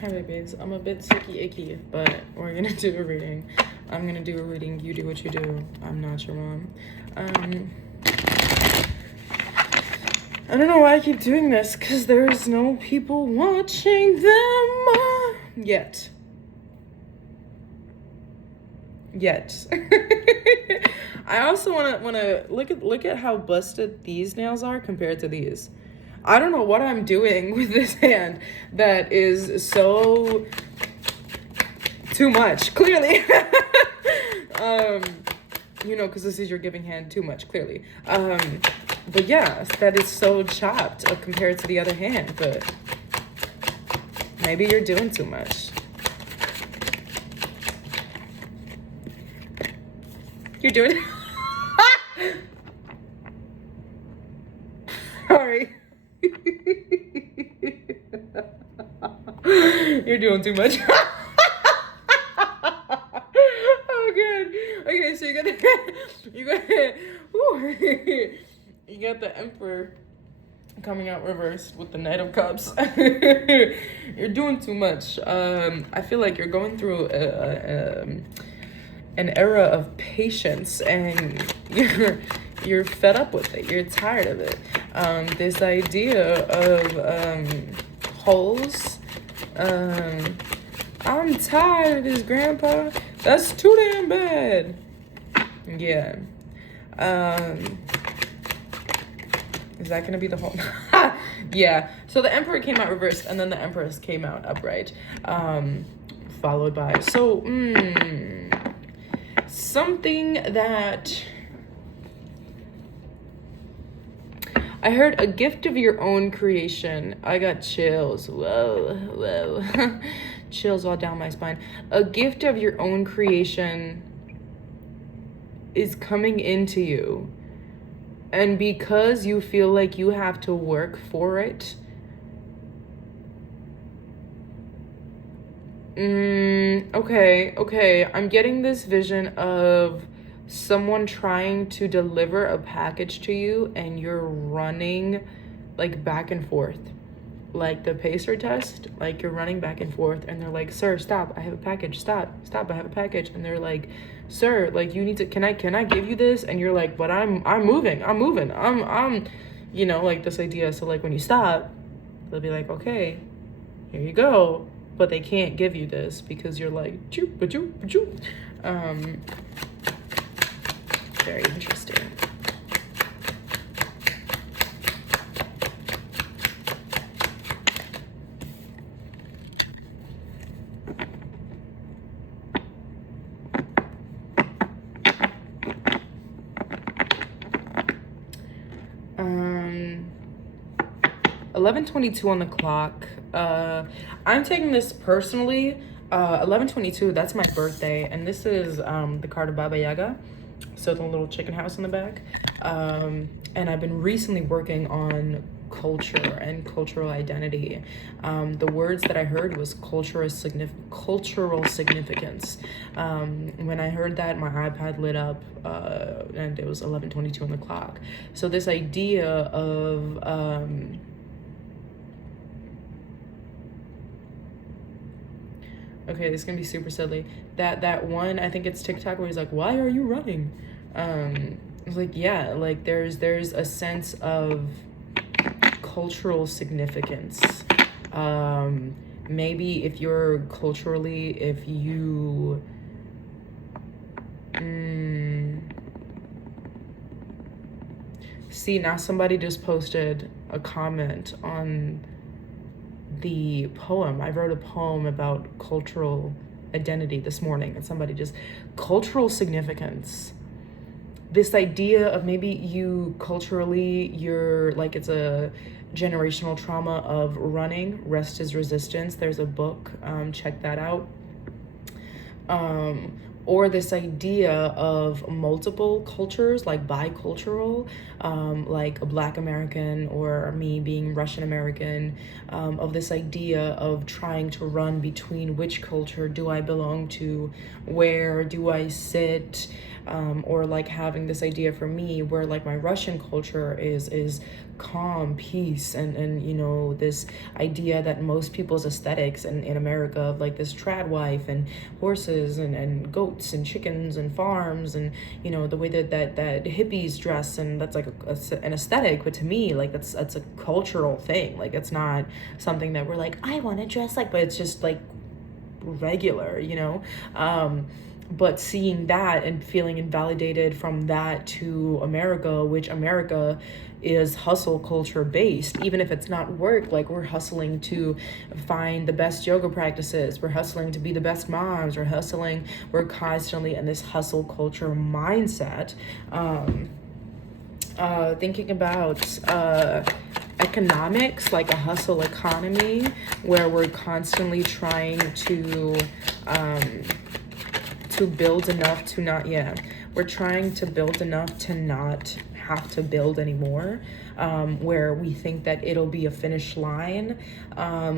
Hi babies, I'm a bit sicky icky, but we're gonna do a reading. I'm gonna do a reading, you do what you do. I'm not your mom. I don't know why I keep doing this, because there's no people watching them yet. I also wanna look at how busted these nails are compared to these. I don't know what I'm doing with this hand that is so too much, clearly. Because this is your giving hand, too much, clearly. But yeah, that is so chopped compared to the other hand, but maybe you're doing too much. You're doing Sorry. You're doing too much. Oh god. Okay, so you got the Emperor coming out reversed with the Knight of Cups. You're doing too much. I feel like you're going through an era of patience, and you're fed up with it. You're tired of it. This idea of holes. I'm tired of this, Grandpa. That's too damn bad. Yeah. Is that gonna be the whole? Yeah. So the Emperor came out reversed, and then the Empress came out upright. Followed by something that I heard, a gift of your own creation. I got chills. Whoa. Chills all down my spine. A gift of your own creation is coming into you. And because you feel like you have to work for it, okay. I'm getting this vision of someone trying to deliver a package to you, and you're running like back and forth, like the pacer test. Like you're running back and forth, and they're like, "Sir, stop! I have a package. Stop! I have a package." And they're like, "Sir, like you need to. Can I give you this?" And you're like, "But I'm moving. I'm like this idea." So like when you stop, they'll be like, "Okay, here you go." But they can't give you this because you're like, "Choop, choop, choop." Very interesting. Um, 11:22 on the clock. I'm taking this personally. 11:22. That's my birthday, and this is the card of Baba Yaga. So the little chicken house in the back. And I've been recently working on culture and cultural identity. The words that I heard was cultural significance. When I heard that, my iPad lit up, and it was 11:22 on the clock. So this idea of okay, this is gonna be super silly. That one, I think it's TikTok, where he's like, "Why are you running?" It's like, yeah, like there's a sense of cultural significance. Maybe if you're culturally, if you see, now somebody just posted a comment on the poem. I wrote a poem about cultural identity this morning, and somebody just, cultural significance. This idea of maybe you culturally, you're like, it's a generational trauma of running. Rest is resistance. There's a book, check that out. Or this idea of multiple cultures, like bicultural, like a Black American, or me being Russian American, of this idea of trying to run between which culture do I belong to, where do I sit, or like having this idea for me where like my Russian culture is calm, peace, and you know, this idea that most people's aesthetics in America of like this trad wife and horses and goats and chickens and farms, and you know, the way that hippies dress, and that's like an aesthetic. But to me, like that's a cultural thing. Like it's not something that we're like, I want to dress like, but it's just like regular, you know. But seeing that and feeling invalidated from that to America, which America is hustle culture based, even if it's not work, like we're hustling to find the best yoga practices, we're hustling to be the best moms, we're constantly in this hustle culture mindset. Thinking about economics, like a hustle economy, where we're constantly trying to build enough to not, yeah, we're trying to build enough to not have to build anymore, where we think that it'll be a finish line.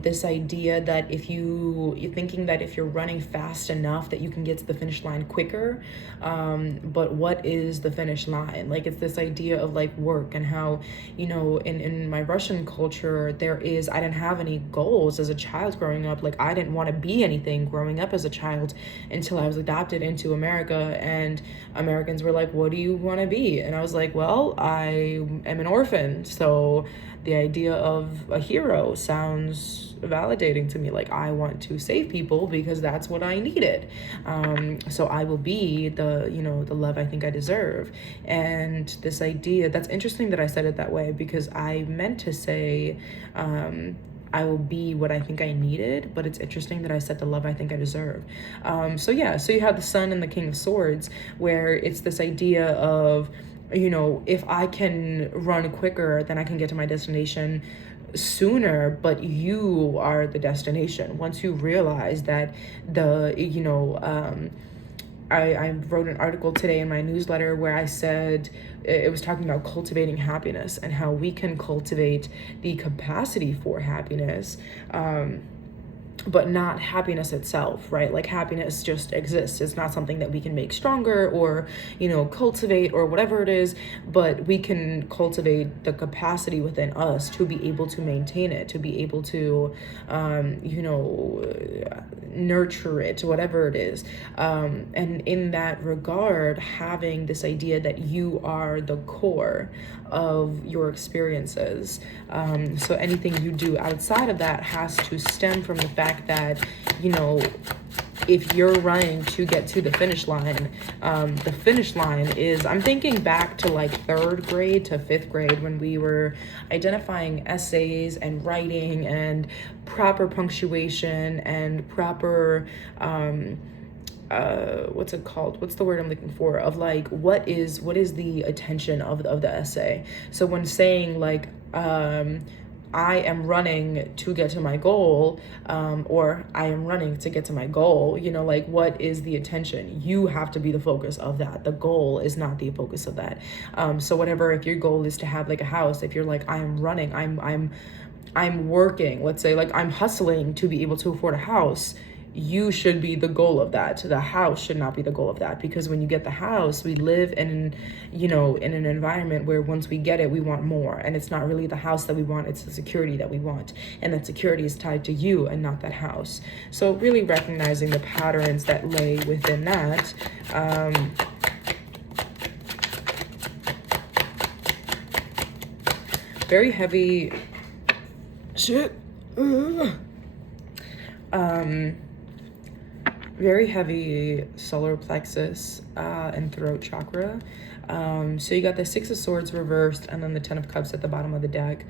This idea that you're thinking that if you're running fast enough that you can get to the finish line quicker, but what is the finish line? Like it's this idea of like work, and how, you know, in my Russian culture, I didn't have any goals as a child growing up. Like I didn't want to be anything growing up as a child until I was adopted into America, and Americans were like, what do you want to be? And I was like, well, I am an orphan, so the idea of a hero sounds validating to me. Like I want to save people because that's what I needed. So I will be the love I think I deserve. And this idea, that's interesting that I said it that way, because I meant to say I will be what I think I needed, but it's interesting that I said the love I think I deserve. So you have the Sun and the King of Swords, where it's this idea of, you know, if I can run quicker, then I can get to my destination sooner, but you are the destination. Once you realize that I wrote an article today in my newsletter where I said, it was talking about cultivating happiness and how we can cultivate the capacity for happiness, but not happiness itself, right? Like happiness just exists. It's not something that we can make stronger or, you know, cultivate or whatever it is, but we can cultivate the capacity within us to be able to maintain it, to be able to, nurture it, whatever it is. And in that regard, having this idea that you are the core of your experiences. So anything you do outside of that has to stem from the fact that, you know, if you're running to get to the finish line, the finish line is, I'm thinking back to like 3rd grade to 5th grade when we were identifying essays and writing and proper punctuation and proper, what's it called? What's the word I'm looking for? Of like, what is the attention of the essay? So when saying like, I am running to get to my goal, or I am running to get to my goal, you know, like what is the attention? You have to be the focus of that. The goal is not the focus of that. So whatever, if your goal is to have like a house, if you're like, I am running, I'm working, let's say like I'm hustling to be able to afford a house, you should be the goal of that. The house should not be the goal of that, because when you get the house, we live in an environment where once we get it, we want more, and it's not really the house that we want, it's the security that we want, and that security is tied to you and not that house. So really recognizing the patterns that lay within that. Very heavy shit. Very heavy solar plexus and throat chakra. So you got the 6 of Swords reversed and then the 10 of Cups at the bottom of the deck.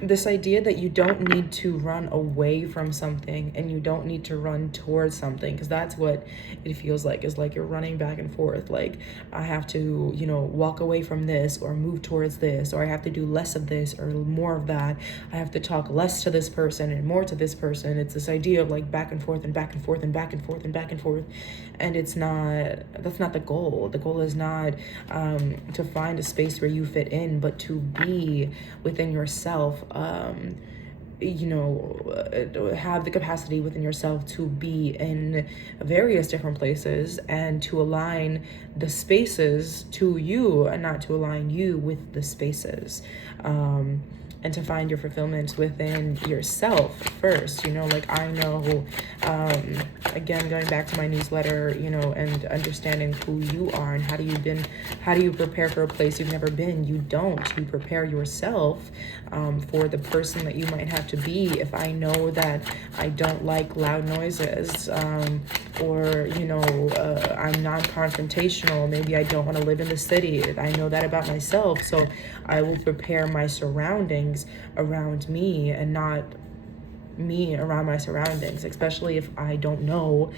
This idea that you don't need to run away from something and you don't need to run towards something, because that's what it feels like, is like you're running back and forth. Like I have to, you know, walk away from this or move towards this, or I have to do less of this or more of that. I have to talk less to this person and more to this person. It's this idea of like back and forth and back and forth and back and forth and back and forth. And that's not the goal. The goal is not to find a space where you fit in, but to be within yourself, have the capacity within yourself to be in various different places and to align the spaces to you and not to align you with the spaces. And to find your fulfillment within yourself first. Like I know, again, going back to my newsletter, and understanding who you are and how do you prepare for a place you've never been? You don't. You prepare yourself for the person that you might have to be. If I know that I don't like loud noises, or I'm non-confrontational, maybe I don't want to live in the city. I know that about myself, so I will prepare my surroundings around me and not me around my surroundings, especially if I don't know,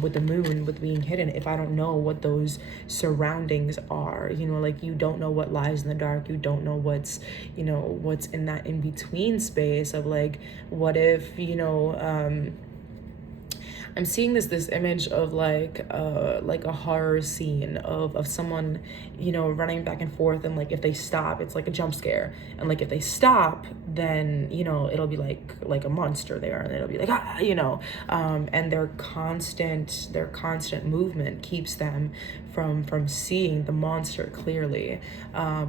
with the moon, with being hidden, if I don't know what those surroundings are, like you don't know what lies in the dark, you don't know what's in that in-between space of like, what if, I'm seeing this image of like a horror scene of someone, running back and forth, and like if they stop, it's like a jump scare, and like if they stop, then it'll be like a monster there, and it'll be like and their constant movement keeps them from seeing the monster clearly,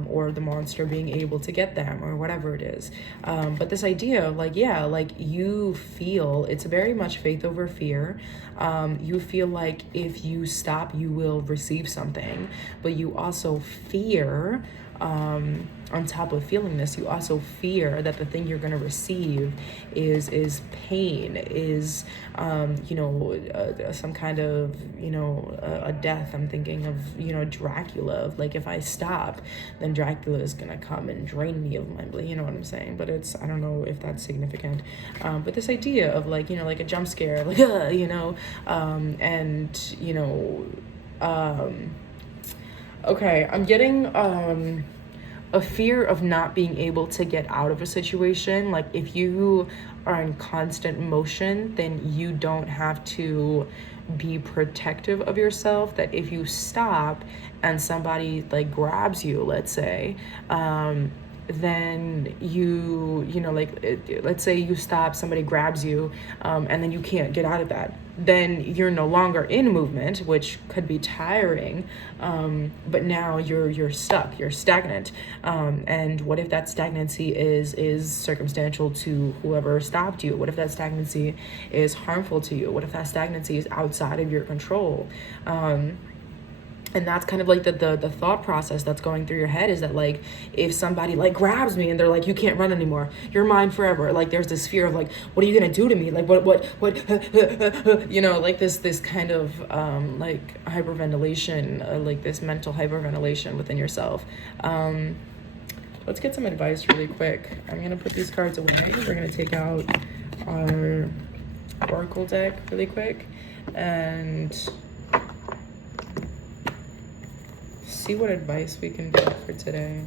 or the monster being able to get them, or whatever it is. But this idea of like you feel, it's very much faith over fear. You feel like if you stop, you will receive something, but you also fear, on top of feeling this, you also fear that the thing you're going to receive is pain, is some kind of a death. I'm thinking of Dracula, of like, if I stop, then Dracula is gonna come and drain me of my blood, what I'm saying. But I don't know if that's significant, but this idea of like like a jump scare, like okay, I'm getting a fear of not being able to get out of a situation. Like if you are in constant motion, then you don't have to be protective of yourself, that if you stop and somebody like grabs you, let's say, then let's say you stop, somebody grabs you, and then you can't get out of that, then you're no longer in movement, which could be tiring, but now you're stuck, you're stagnant, and what if that stagnancy is circumstantial to whoever stopped you? What if that stagnancy is harmful to you? What if that stagnancy is outside of your control? And that's kind of like the thought process that's going through your head, is that like, if somebody like grabs me and they're like, you can't run anymore, you're mine forever, like there's this fear of like, what are you gonna do to me? Like what like this kind of like hyperventilation, like this mental hyperventilation within yourself. Let's get some advice really quick. I'm gonna put these cards away. We're gonna take out our oracle deck really quick and see what advice we can get for today.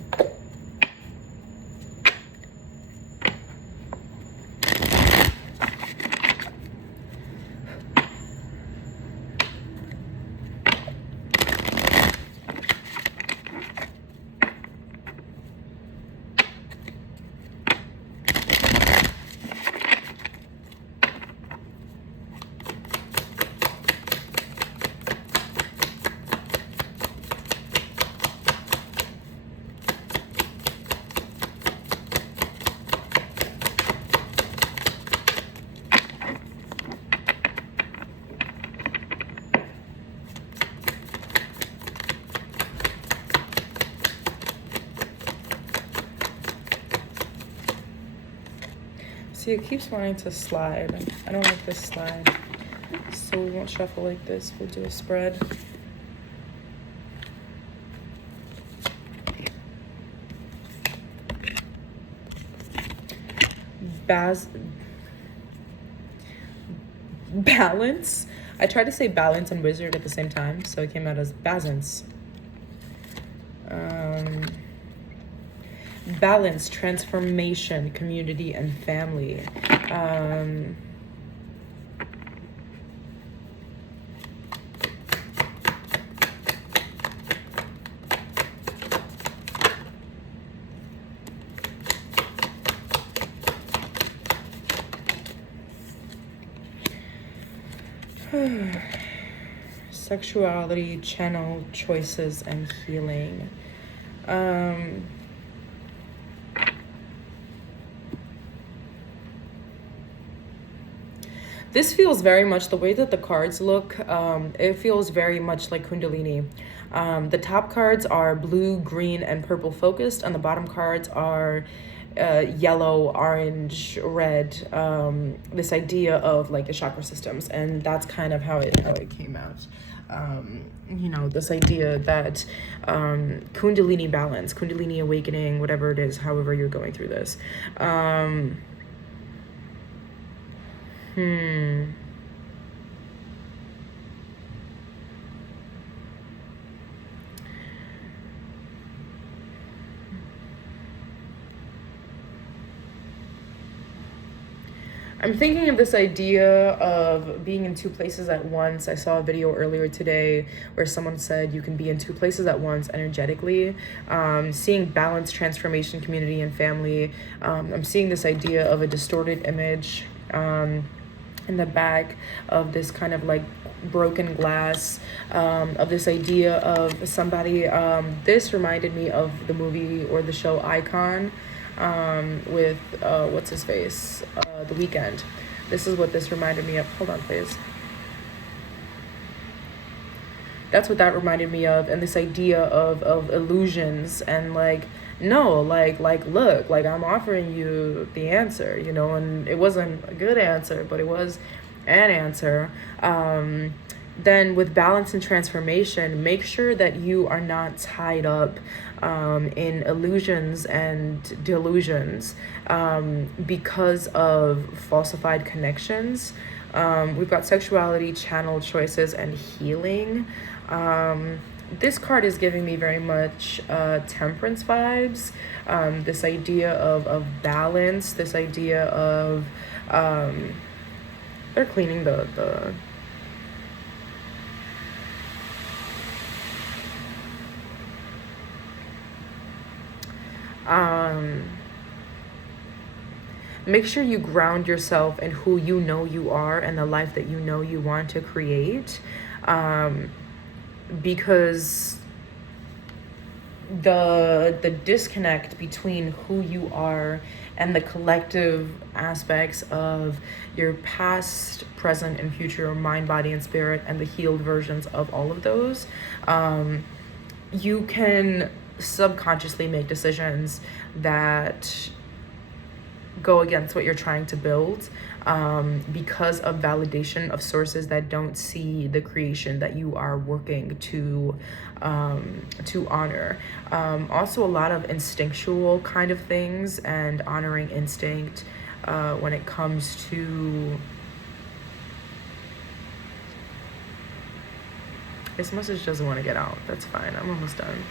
See, it keeps wanting to slide. I don't like this slide. So we won't shuffle like this. We'll do a spread. Balance. I tried to say balance and wizard at the same time, so it came out as balance. Balance, transformation, community, and family. Sexuality, channel, choices, and healing. Um, this feels very much, the way that the cards look, it feels very much like Kundalini. The top cards are blue, green, and purple focused, and the bottom cards are yellow, orange, red. This idea of like the chakra systems, and that's kind of how it came out. You know, this idea that Kundalini balance, Kundalini awakening, whatever it is, however you're going through this. I'm thinking of this idea of being in two places at once. I saw a video earlier today where someone said you can be in two places at once energetically. Seeing balance, transformation, community, and family. I'm seeing this idea of a distorted image in the back of this kind of like broken glass, of this idea of somebody. This reminded me of the movie or the show Icon, with what's his face, The Weeknd. This is what this reminded me of. Hold on, please. That's what that reminded me of, and this idea of illusions, and like, no, like look, like I'm offering you the answer, you know, and it wasn't a good answer, but it was an answer. Then with balance and transformation, make sure that you are not tied up in illusions and delusions because of falsified connections. We've got sexuality, channel, choices, and healing. This card is giving me very much temperance vibes, this idea of balance, this idea of they're cleaning the make sure you ground yourself in who you know you are and the life that you know you want to create, because the disconnect between who you are and the collective aspects of your past, present, and future mind, body, and spirit, and the healed versions of all of those, you can subconsciously make decisions that go against what you're trying to build, because of validation of sources that don't see the creation that you are working to honor. Also a lot of instinctual kind of things and honoring instinct when it comes to this message doesn't want to get out. That's fine. I'm almost done.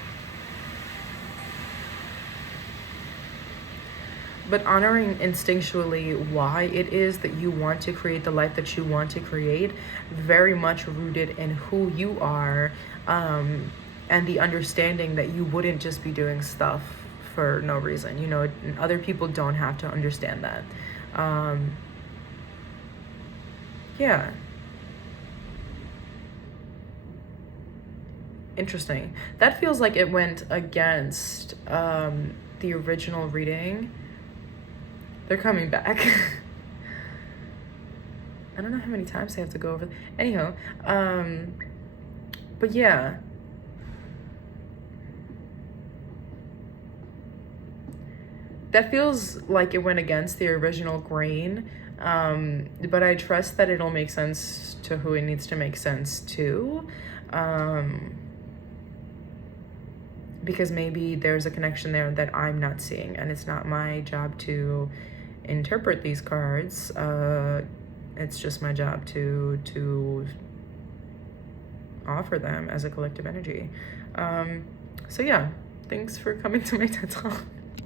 But honoring instinctually why it is that you want to create the life that you want to create, very much rooted in who you are, and the understanding that you wouldn't just be doing stuff for no reason. You know, other people don't have to understand that. Yeah. Interesting. That feels like it went against the original reading. They're coming back. I don't know how many times they have to go over. Anyhow, but yeah. That feels like it went against the original grain, but I trust that it'll make sense to who it needs to make sense to. Because maybe there's a connection there that I'm not seeing, and it's not my job to interpret these cards. It's just my job to offer them as a collective energy. So yeah, thanks for coming to my TED Talk.